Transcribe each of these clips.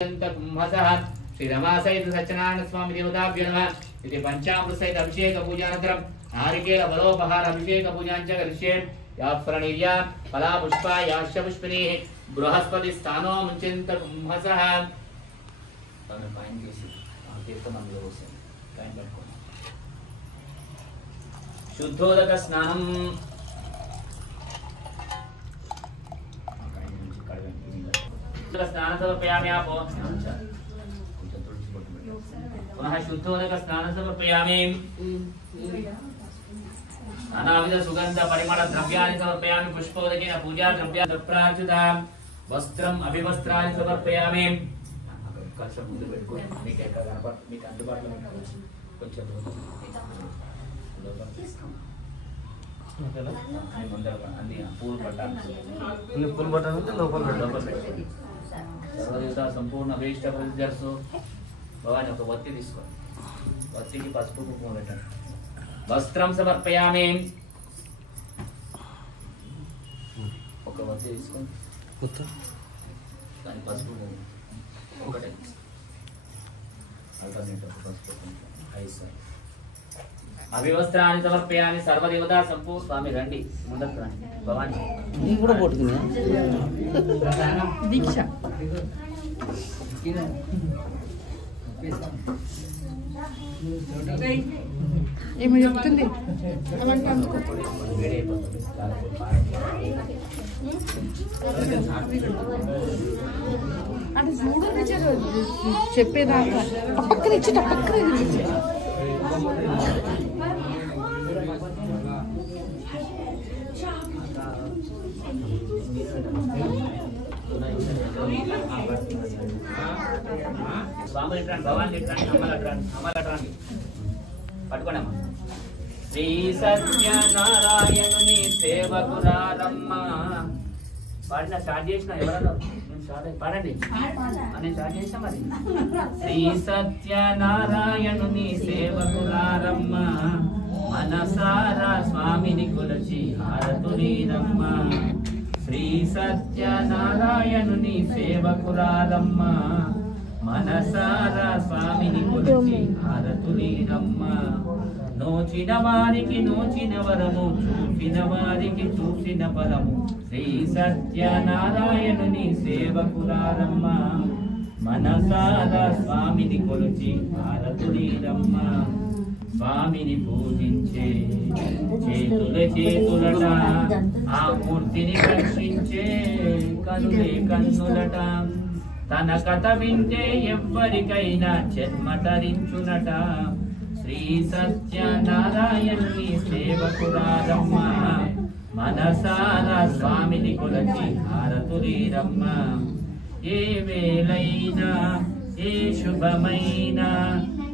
श्री रमासहित सत्यनारायण स्वामी देवताभ्यो नमः इति पंचामृत सहित अभिषेक पूजानन्तरं नारिकेल फलोपहार अभिषेक पूजाञ्च करिष्ये याफ्रणीर्या फला पुष्पा याश्च पुष्पिनीः बृहस्पति स्थानो मुञ्चिन्त कुम्भसः तमे पाइन केसी तीर्थम अंदर से टाइम पట్టుకోండి शुद्धोदक स्नानं स्नान समर्पयामि आपो पुनः शुद्धोदक स्नान समर्पयामि नानाविध सुगंध परिमल द्रव्याणि समर्पयामि पुष्पोदकेन पूजा द्रव्याणि प्रार्थितां वस्त्रम् अभिवस्त्राणि समर्पयामि कलशं ముందు పెట్టుకొని మీకు ఎక్కడ కనపడ మీకు అందుబాటులో పెట్టుకోవచ్చు కొంచెం ముందర అన్ని పూలు పట్టాలి లోపల పెట్టుకోండి सर्वदेवता संपूर्ण अभीष्ट प्रसिद्धर्सु भवानी ఒక వత్తి తీసుకోండి వత్తికి పసుపు కుంకుమ పెట్టండి వస్త్రం సమర్పయామి ఒక వత్తి తీసుకోండి దాని పసుపు ఒకటే అల్పనేట పసుపు ఐస అభివస్త్రాన్ని సమర్పయామి సర్వదేవతా సంపూర్ణ స్వామి రండి ముందుకు రండి భవాని నీ కూడా పోటుకున్నా దీక్ష ఏమో చెప్తుంది అలాంటి అందుకో అంటే చూడండి చెప్పేదాకా పక్కన ఇచ్చి పక్కన स्वामी भगवान पट्टुकोंडम्मा श्री सत्यनारायणुनि सेवकुरारम्म पाడిన స్టార్ట్ చేసిన ఎవరన్నా నేను స్టార్ట్ పాడండి అని స్టార్ట్ చేసా మరి శ్రీ సత్యనారాయణుని సేవకురారమ్మ మనసారా స్వామిని కొలచి హారతులీరమ్మ श्री सत्यनारायणुनि सेवकुरारम्म मनसारा स्वामिनि कोलची हारतुलीरम्म नोचिन वारिकी नोचिन वरमु चूपिन वारिकी चूपिन फलमु श्री सत्यनारायणुनि सेवकुरारम्म मनसारा स्वामिनि कोलची हारतुलीरम्म स्वामिनि पूजिंचे చేతుల చేతులట ఆ మూర్తిని రక్షించే కనులే కన్నులట తన కథ వింటే ఎవ్వరికైనా జన్మ తరించునట శ్రీ సత్యనారాయణుని సేవకురారమ్మ మనసారా స్వామిని కొలచి హారతులీరమ్మ ఏ వేళైనా ఏ శుభమైనా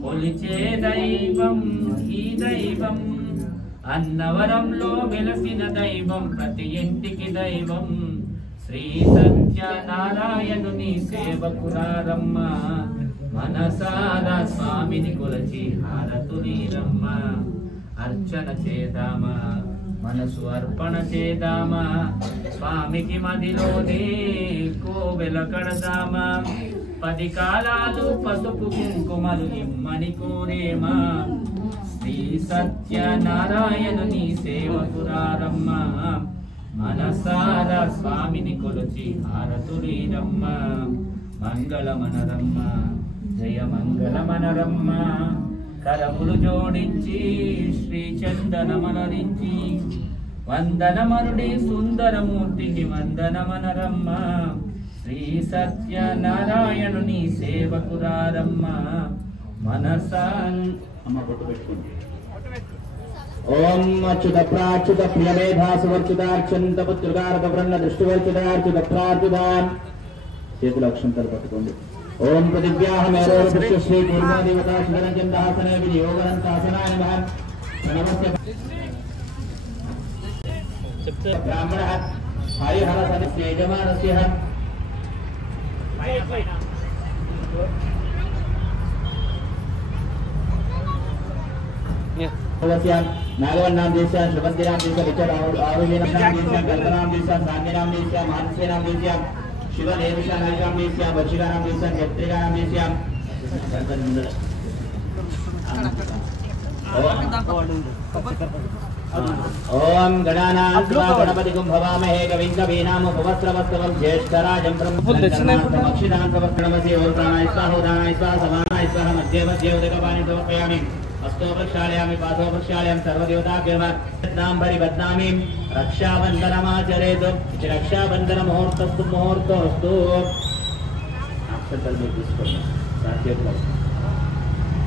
కొలిచే దైవం ఈ దైవం అన్నవరంలో వెలసిన దైవం ప్రతి ఇంటికి దైవం శ్రీ సత్యనారాయణుని సేవకురారమ్మ మనసారా స్వామిని కొలచి హారతులీరమ్మ అర్చన చేద్దామా మనసు అర్పణ చేద్దామా స్వామికి మదిలోనే కోవెల కడదామా 10 కాలాలు పసుపు కుంకుమలు ఇమ్మని కోరేమా श्री सत्यनारायणुनि सेवकुरारम्म मनसारा स्वामिनि कोलची हारतुलीरम्म मंगलमनरम्म जय मंगलमनरम्म करमुलु जोडिंची श्री चंदनमनरिंची वंदनमरुडी सुंदरमूर्तिनि वंदनमनरम्म श्री सत्यनारायणुनि सेवकुरारम्म मनसा ओम अच्युत प्राच्युत प्रियमेधा सुवर्चितार्चंत पुत्रकारक ब्रह्म दृष्टिवर्चितार्चित प्रार्थितान् చేతుల అక్షంతలు పట్టుకోండి ఓం ప్రతిజ్ఞాహమేరో పుష్పశ్రీ పూర్ణా దేవతా శివరంజన్ దాసనే వినియోగనంతాసనాయ నమః నమస్తే బ్రాహ్మణః హరిహర సనిస్య యజమానస్య नागवन्नाम देश्यां श्रीमन्दिराम देश्यां विचार आरोग्यनाम देश्यां गर्भनाम देश्यां धान्यनाम देश्यां मानसेनाम देश्यां शिवदेवशानामेश्यां वशिकानामेश्यां यत्रिकानामेश्यां ओम गणानां गणपतिं भवामहे कविं कवीनां उपवस्त्रवस्तवं ज्येष्ठराजं ब्रह्मदक्षिणां प्रवर्तनमसि ओम प्राणाय स्वाहा उदानाय स्वाहा समानाय स्वाहा मध्ये मध्ये उदकपानि समर्पयामि अस्तो प्रक्षालयामि पादो प्रक्षालयामि सर्वदेवताभ्यः नाम परिबध्नामि रक्षाबन्धनमाचरेत् रक्षाबन्धनमुहूर्तस्तु मुहूर्तोऽस्तु अक्षतल में తీసుకోండి సాధ్యత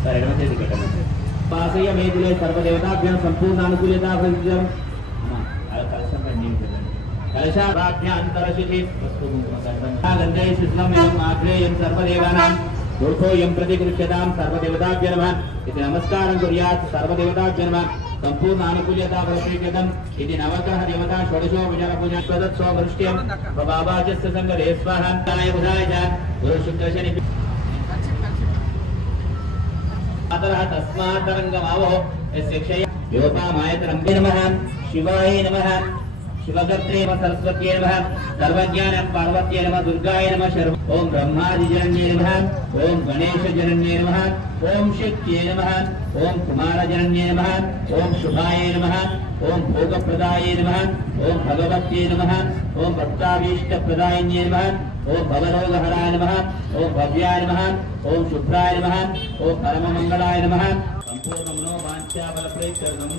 సరే ఎడమ చేతి పెట్టండి पासय मेदिले सर्वदेवताभ्यः संपूर्णानुकूलता भविष्यम् कलशं पण्डिं कलशाभ्यान्तरशिखि गन्धै शिस्लमेवम् आग्नेयं सर्वदेवानां दोषोऽयं प्रतिगृह्यतां सर्वदेवताभ्यो नमः इति नमस्कारं कुर्यात् सर्वदेवताभ्यो नमः संपूर्णानुकूलता भविष्यम् इति नवग्रह देवता षोडशो विजयपूजा स्वदत्सो वृष्ट्यं प्रभावाचस्य संगरे स्वाहा ताय बुधाय च गुरुशुक्रशनि अतः तस्मात्तरङ्गमावो यस्य क्षय योपामायतरम्भे नमः शिवाय नमः शिवगत्रे नमः सरस्वत्यै नमः सर्वज्ञानं पार्वत्यै नमः दुर्गाय नमः शर्व ओम ब्रह्मादिजनन्ये नमः ओम गणेशजनन्ये नमः ओम शक्त्यै नमः ओम कुमारजनन्ये नमः ओम शुभाय नमः ओम भोगप्रदाय नमः ओम भगवत्यै नमः ओम भक्ताभीष्टप्रदायिन्ये नमः ओम भवरोगहराय नमः ओम भव्याय नमः ओम शुभ्राय नमः ओम परममंगलाय नमः संपूर्ण मनोवांछाफलप्रयत्नम्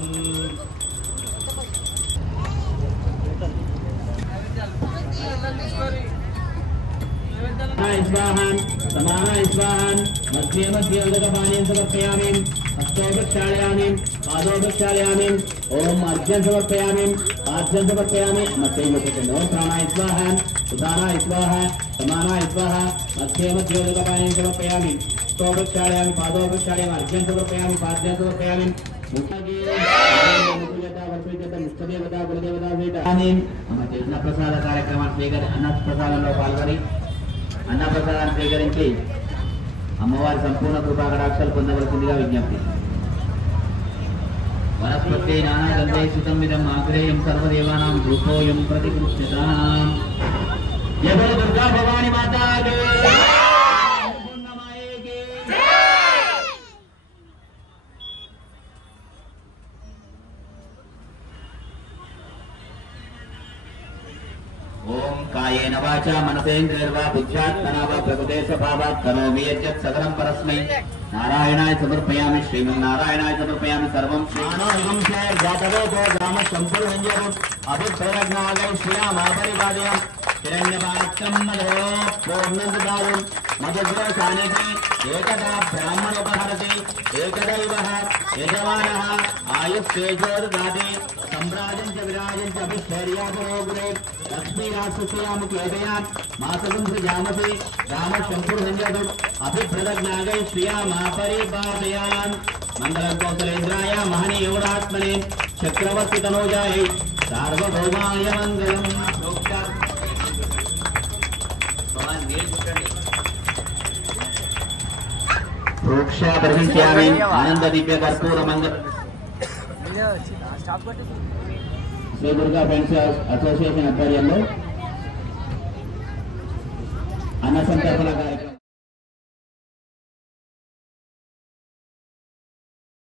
स्वाहा समानाय स्वाहा मध्ये मध्ये उदकपानीं समर्पयामि हस्तो प्रक्षालयामि पादो प्रक्षालयामि ओम अर्घ्यं समर्पयामि पाद्यं समर्पयामि मध्ये ओम प्राणाय स्वाहा उदानाय स्वाहा समानाय स्वाहा मध्ये मध्ये उदकपानीं समर्पयामि हस्तो प्रक्षालयामि पादो प्रक्षालयामि अर्घ्यं समर्पयामि पाद्यं समर्पयामि मुख्यदेवता कुलदेवता అన్న ప్రసాద కార్యక్రమాన్ని స్వీకరించి అన్న ప్రసాదంలో పాల్గొని అన్న ప్రసాదాన్ని స్వీకరించి అమ్మవారి సంపూర్ణ కృపా కటాక్షాలు పొందవలసిందిగా విజ్ఞప్తి. వనస్పతి నానాగంధై సుతంవిదం ఆగ్రేయం సర్వదేవానాం రూపోయం ప్రతిగృహ్యతాం. జయ బోలో దుర్గా భవాని మాతా కీ జయ. ओम कायेन वाचा मनसेन्द्रियर्वा बुद्ध्यात्मना वा प्रकृते स्वभावात् करोमि यत् सकलं परस्मै नारायणाय समर्पयामि श्रीमन्नारायणाय समर्पयामि सर्वं श्रीमानोऽहं जातवेदो राम संपूर्णञ्जनं अभिप्रेरणायै श्रीरामापरिपादयम् हिरण्यपात्रं मदो पूर्णन्ददारुं मधुग्रसानिधि एकदा ब्राह्मणोपहरति एकदैवः यजमानः आयुस्तेजोर्ददाति सम्राजं च विराजं च अभिषेर्यापरोगुरे लक्ष्मीरासुश्रियामुखेदयात् मासकं सृजामसि रामशङ्कुर्हञ्जतुम् अभिप्रदज्ञागै श्रियामापरिपादयान् मङ्गलं कौसलेन्द्राय महनीयोडात्मने चक्रवर्तितनोजायै सार्वभौमाय मङ्गलम् प्रोक्षा दर्शयामि आनंद दिव्य कर्पूर मंगल श्री दुर्गा फ्रेंड्स एसोसिएशन आध्वर्యంలో అన్న సంతర్పణ కార్యక్రమం